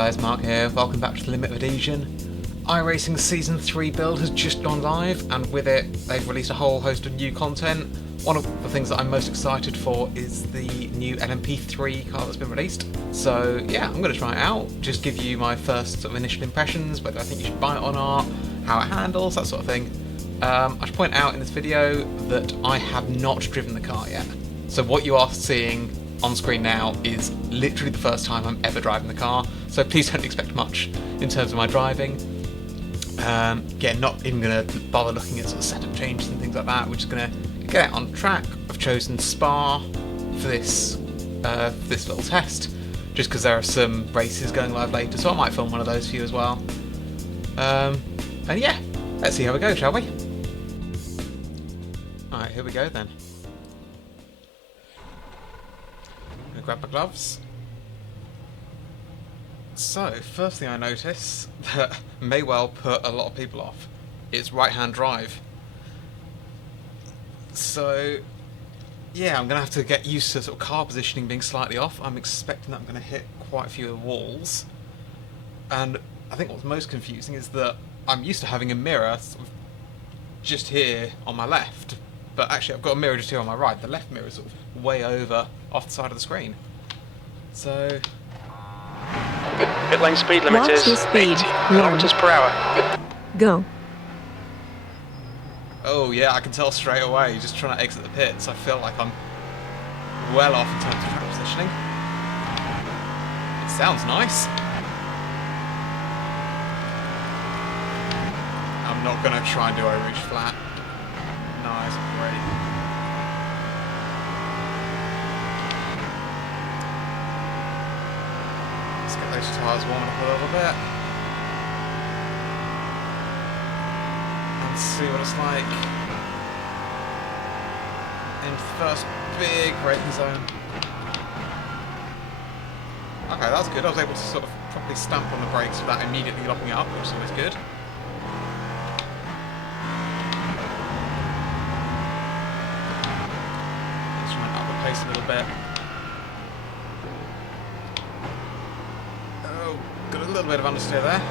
guys, Mark here. Welcome back to the Limit of Adhesion. iRacing Season 3 build has just gone live, and with it they've released a whole host of new content. One of the things that I'm most excited for is the new LMP3 car that's been released. So yeah, I'm going to try it out, just give you my first sort of initial impressions, whether I think you should buy it or not, how it handles, that sort of thing. I should point out in this video that I have not driven the car yet. So what you are seeing on screen now is literally the first time I'm ever driving the car, so please don't expect much in terms of my driving. Yeah, not even going to bother looking at sort of setup changes and things like that. We're just going to get it on track. I've chosen Spa for this little test, just because there are some races going live later, so I might film one of those for you as well. And yeah, let's see how we go, shall we? Alright, here we go then. I'm gonna grab my gloves. So, first thing I notice that may well put a lot of people off is right-hand drive. So, yeah, I'm gonna have to get used to sort of car positioning being slightly off. I'm expecting that I'm gonna hit quite a few of the walls. And I think what's most confusing is that I'm used to having a mirror sort of just here on my left, but actually I've got a mirror just here on my right. The left mirror is sort of way over off the side of the screen. So pit lane speed limit Watch is your speed. 80 kilometers per hour. Go. oh yeah, I can tell straight away, just trying to exit the pits. I feel like I'm well off in terms of track positioning. It sounds nice. I'm not going to try and do a reach flat. Nice, great. Let's get those tyres warming up a little bit. And see what it's like into the first big braking zone. Okay, that's good. I was able to sort of properly stamp on the brakes without immediately locking it up, which is always good. Let's try and up the pace a little bit. Oh, got a little bit of understeer there.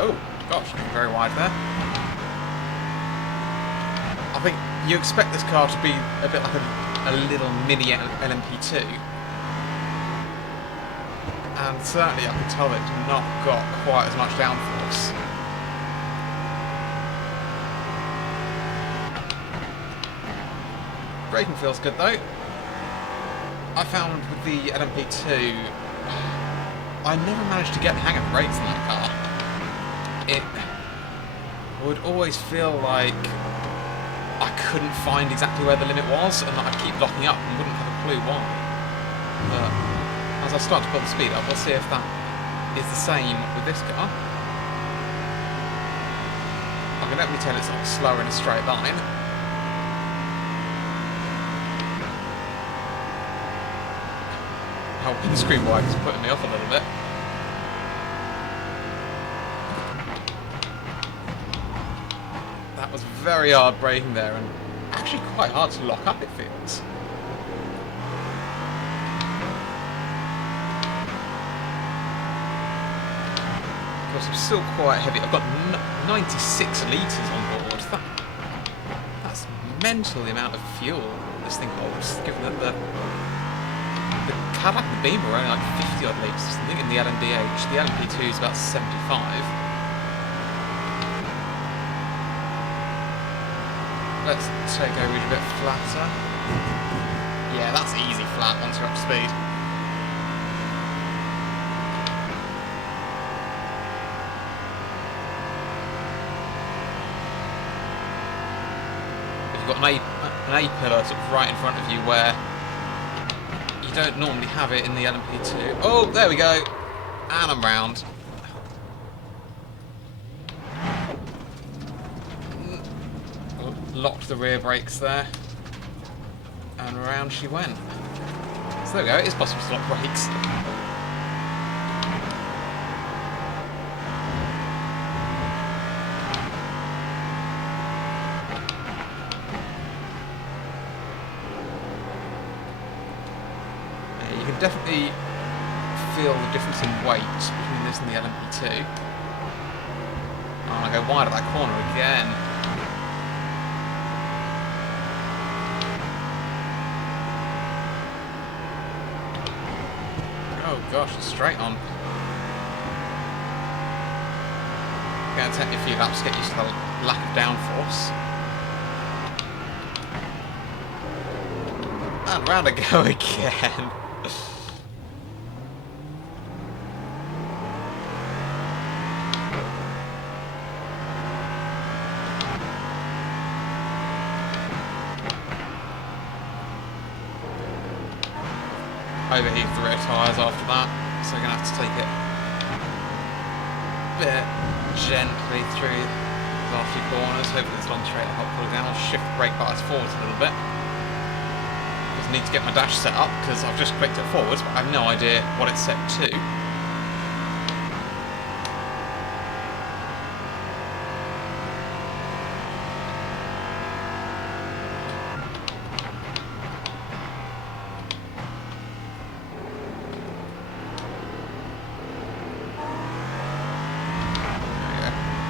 Oh, gosh, very wide there. I think you expect this car to be a bit like a little mini LMP2. And certainly I can tell it's not got quite as much downforce. Braking feels good though. I found with the LMP2, I never managed to get the hang of the brakes in that car. It would always feel like I couldn't find exactly where the limit was, and that I'd keep locking up and wouldn't have a clue why. But as I start to put the speed up, we'll see if that is the same with this car. I can definitely tell it's a lot slower in a straight line. Oh, the screen wide is putting me off a little bit. That was very hard braking there, and actually quite hard to lock up, it feels. Of course, I'm still quite heavy. I've got 96 litres on board. That's mental, the amount of fuel this thing holds, given that the Cadillac and the Beamer are only like 50 odd litres or something in the LMDH. The LMP2 is about 75. Let's take a read a bit flatter. Yeah, that's easy flat once you're up to speed. If you've got an A-pillar sort of right in front of you where you don't normally have it in the LMP2. Oh, there we go. And I'm round. Locked the rear brakes there, and around she went. So there we go, it is possible to lock brakes. can definitely feel the difference in weight between this and the LMP2. Oh, I go wide at that corner again. Oh gosh, it's straight on. Going to take me a few laps to get used to the lack of downforce. And round I go again. Overheated the rear tyres after that, so I'm going to have to take it a bit gently through the last few corners. Hopefully this long straight will help pull it down. I'll shift the brake bias forwards a little bit. Just need to get my dash set up because I've just clicked it forwards, but I have no idea what it's set to.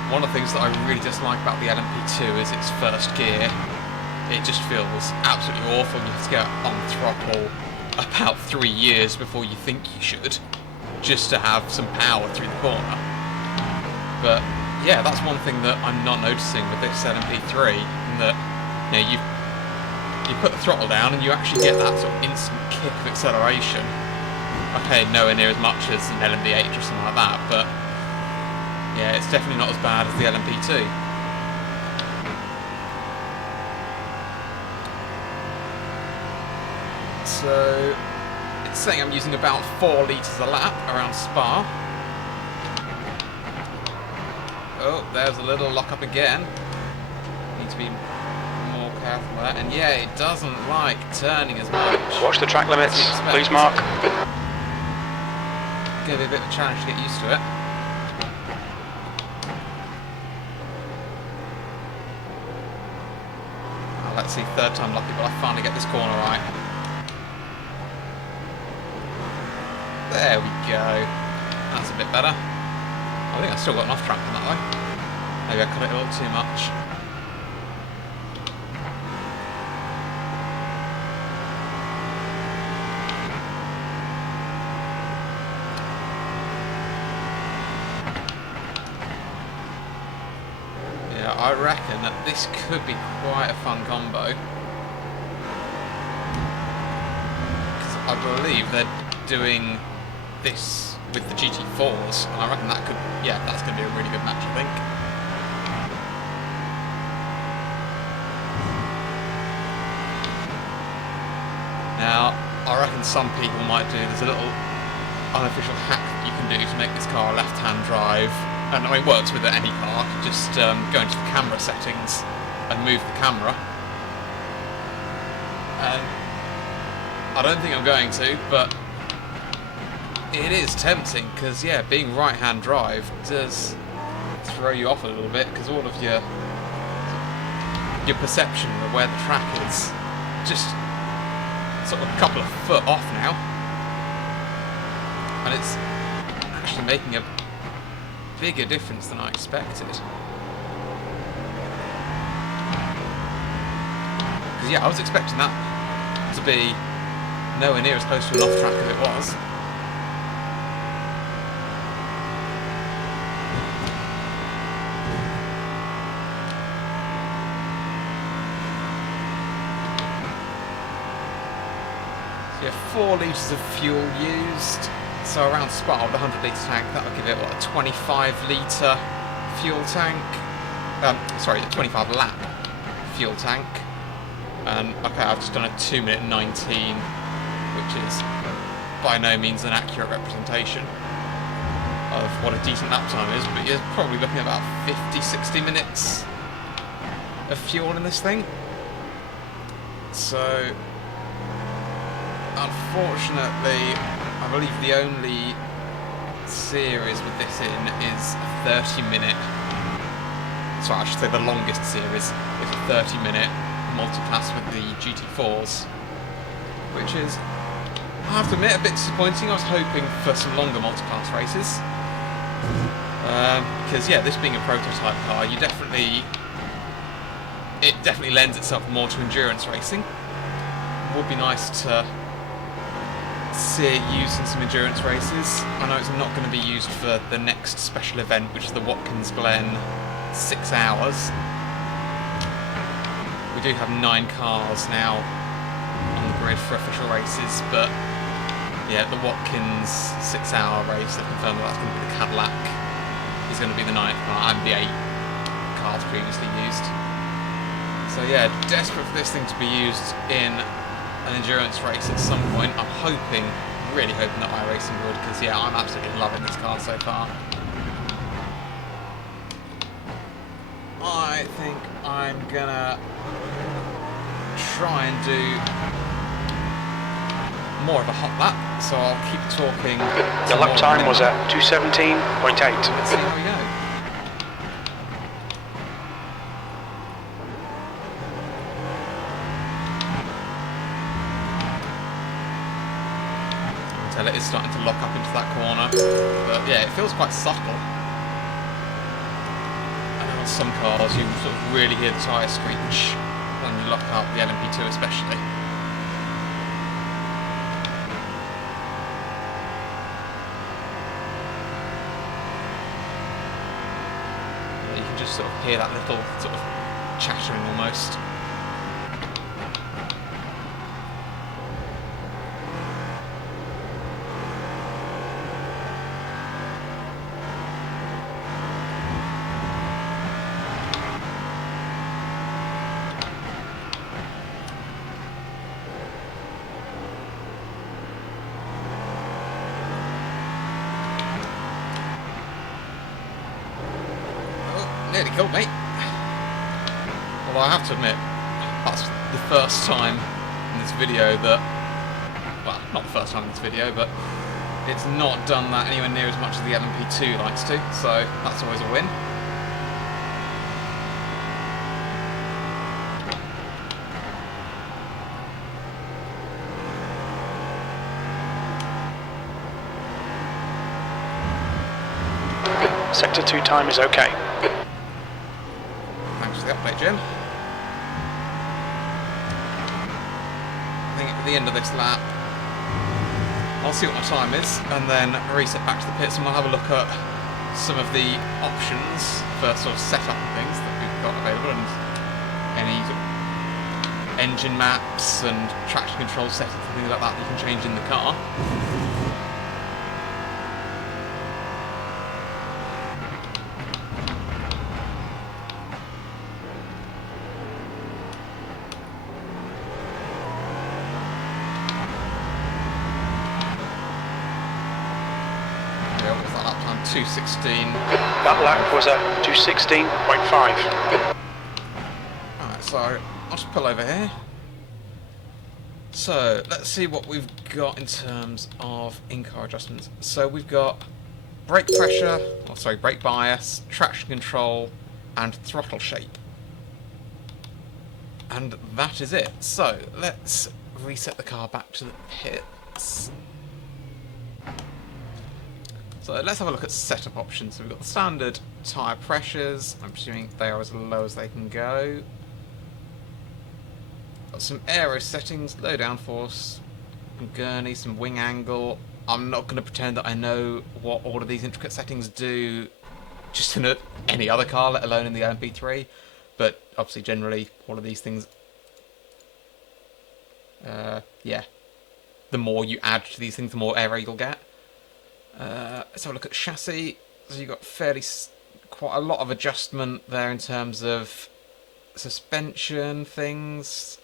One of the things that I really dislike about the LMP2 is its first gear. It just feels absolutely awful. You have to get on throttle about 3 years before you think you should, just to have some power through the corner. But yeah, that's one thing that I'm not noticing with this LMP3, in that you put the throttle down and you actually get that sort of instant kick of acceleration. Okay, nowhere near as much as an LMP8 or something like that, but yeah, it's definitely not as bad as the LMP2. So, it's saying I'm using about 4 litres a lap around Spa. Oh, there's a little lock-up again. Need to be more careful there. And yeah, it doesn't like turning as much. Watch the track limits, please, Mark. Gonna be a bit of a challenge to get used to it. Let's see, third time lucky, but I finally get this corner right. There we go. That's a bit better. I think I still got an off track on that though. Maybe I cut it a little too much. Yeah, I reckon that this could be quite a fun combo. Because I believe they're doing this with the GT4s, and I reckon that could, yeah, that's going to be a really good match, I think. Now, I reckon some people might do, there's a little unofficial hack that you can do to make this car a left-hand drive, and I mean, it works with any car. Just go into the camera settings and move the camera. And I don't think I'm going to, but it is tempting because, yeah, being right-hand drive does throw you off a little bit because all of your perception of where the track is just sort of a couple of foot off now, and it's actually making a bigger difference than I expected. Because yeah, I was expecting that to be nowhere near as close to an off track as it was. So yeah, 4 litres of fuel used. So around Spa with a 100 litre tank, that'll give it, what, a 25 litre fuel tank? Sorry, a 25 lap fuel tank. And, okay, I've just done a 2:19, which is by no means an accurate representation of what a decent lap time is, but you're probably looking at about 50-60 minutes of fuel in this thing. So, unfortunately, I believe the only series with this in is a 30-minute, sorry, I should say the longest series is a 30-minute multi-class with the GT4s, which is I have to admit, a bit disappointing. I was hoping for some longer multi-class races. Because, yeah, this being a prototype car, it definitely lends itself more to endurance racing. It would be nice to see it used in some endurance races. I know it's not going to be used for the next special event, which is the Watkins Glen 6 hours. We do have 9 cars now on the grid for official races, but yeah, the Watkins 6 hour race, they've confirmed that's going to be the Cadillac, is going to be the 9th car, and the 8 cars previously used. So yeah, desperate for this thing to be used in an endurance race at some point. I'm hoping, really hoping that iRacing would, because yeah, I'm absolutely loving this car so far. I think I'm gonna try and do more of a hot lap, so I'll keep talking. The lap time was at 2:17.8. Let's see how we go. Until it is starting to lock up into that corner, but yeah, it feels quite subtle. Some cars you sort of really hear the tyre screech when you lock up, the LMP2 especially. Yeah, you can just sort of hear that little sort of chattering almost. Nearly killed me. Although I have to admit, that's the first time in this video that, well, not the first time in this video, but it's not done that anywhere near as much as the LMP2 likes to, so that's always a win. Sector 2 time is okay. Thanks for the update, Jim. I think at the end of this lap, I'll see what my time is, and then reset back to the pits, and we'll have a look at some of the options for sort of setup and things that we've got available, and any sort of engine maps and traction control settings and things like that you can change in the car. What was that lap time? 2:16. That lap was at 2:16.5. Alright, so I'll just pull over here. So let's see what we've got in terms of in-car adjustments. So we've got brake pressure, or sorry, brake bias, traction control, and throttle shape. And that is it. So let's reset the car back to the pits. So let's have a look at setup options. So we've got the standard tyre pressures. I'm presuming they are as low as they can go. Got some aero settings, low downforce, gurney, some wing angle. I'm not going to pretend that I know what all of these intricate settings do just in any other car, let alone in the LMP3. But obviously, generally, all of these things, yeah, the more you add to these things, the more aero you'll get. Let's have a look at chassis. So you've got quite a lot of adjustment there in terms of suspension things.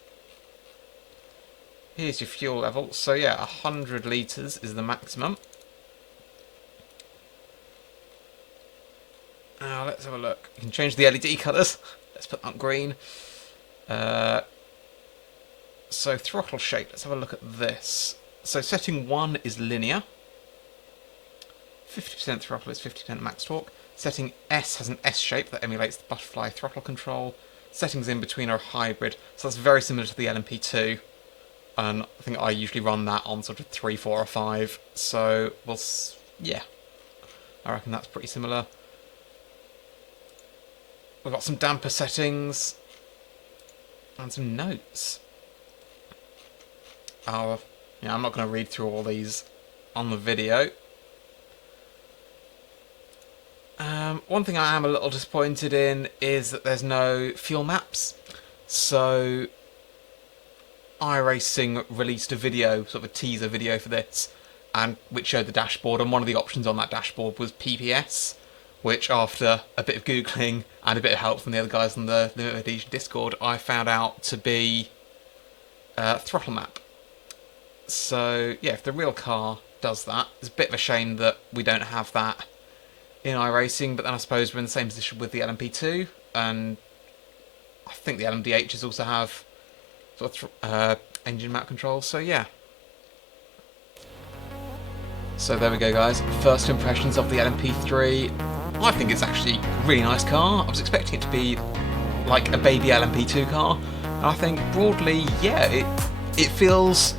Here's your fuel level. So yeah, 100 litres is the maximum. Now let's have a look. You can change the LED colours. Let's put that green. So throttle shape. Let's have a look at this. So setting 1 is linear. 50% throttle is 50% max torque. Setting S has an S shape that emulates the butterfly throttle control. Settings in between are hybrid, so that's very similar to the LMP2. and I think I usually run that on sort of 3, 4 or 5, so yeah, I reckon that's pretty similar. We've got some damper settings and some notes. I'm not going to read through all these on the video. One thing I am a little disappointed in is that there's no fuel maps. So iRacing released a video, sort of a teaser video for this, and which showed the dashboard, and one of the options on that dashboard was PPS, which after a bit of Googling and a bit of help from the other guys on the Limited Adhesion Discord, I found out to be throttle map. So yeah, if the real car does that, it's a bit of a shame that we don't have that in iRacing, but then I suppose we're in the same position with the LMP2, and I think the LMDHs also have sort of engine map control, so yeah. So there we go, guys. First impressions of the LMP3. I think it's actually a really nice car. I was expecting it to be like a baby LMP2 car, and I think broadly, yeah, it feels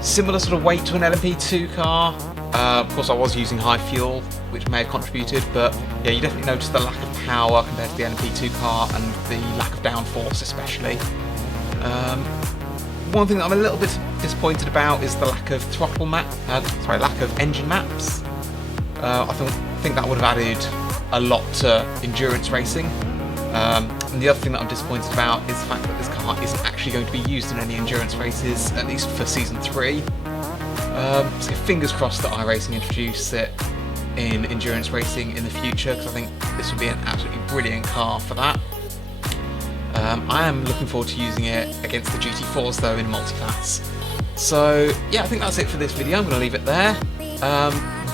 similar sort of weight to an LMP2 car. Of course, I was using high fuel, which may have contributed, but yeah, you definitely notice the lack of power compared to the LMP2 car, and the lack of downforce especially. One thing that I'm a little bit disappointed about is the lack of lack of engine maps. I think that would have added a lot to endurance racing. And the other thing that I'm disappointed about is the fact that this car isn't actually going to be used in any endurance races, at least for Season 3. So fingers crossed that iRacing introduce it in endurance racing in the future, because I think this would be an absolutely brilliant car for that. I am looking forward to using it against the GT4s though in multi-class. So yeah, I think that's it for this video. I'm going to leave it there.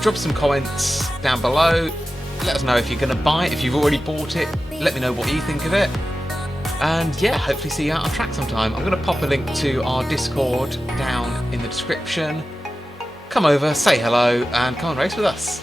Drop some comments down below. Let us know if you're going to buy it. If you've already bought it, let me know what you think of it. And yeah, hopefully see you out on track sometime. I'm going to pop a link to our Discord down in the description. Come over, say hello, and come and race with us.